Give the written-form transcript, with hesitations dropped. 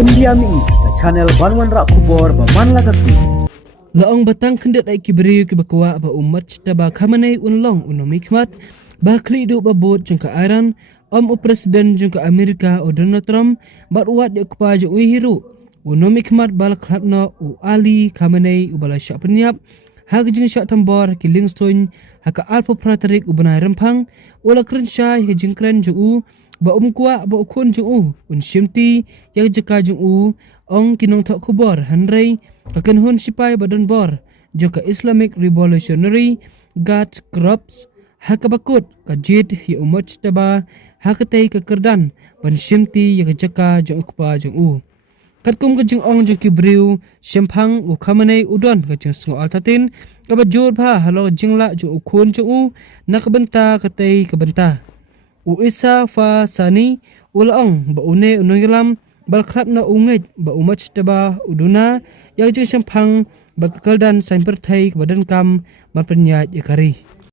Undiami na channel Banwan Rak Kubor ba Manla Kasmi. Laong batang kendet ay kiberiu kibakwa ba umat cita ba kamanay unlong unomikmat ba klidu ba bot jengka Iran o presiden jengka Amerika o Donald Trump ba ruat di okupa je uihiru unomikmat bal klatna u Ali kamanay u bala syak penyap hak jeng syak tambor ki lingsoin haka alfa pratarik u banai rempang ula kerensya hika jengkren je u ba kuwa ba ukun je u un shimti yak jeka je u ong kinong tak kubor hanrei akan hun sipai badan bor joka Islamic Revolutionary Guard Corps hakabakut kajid hi umat taba hakatai kekerdan ban shimti yak jeka jong kupa jong u katkum ka jing ong jong kibriu shempang u kamanai udon ka jing sngo altatin kaba jur pha halo jingla jong ukun jong u nakbenta katai kabenta u isa fa sani ulaong ba une unoylam balkhat na ungej ba umat taba uduna yang jing shempang ba kekerdan saimper thai badan kam ba penyaj ikari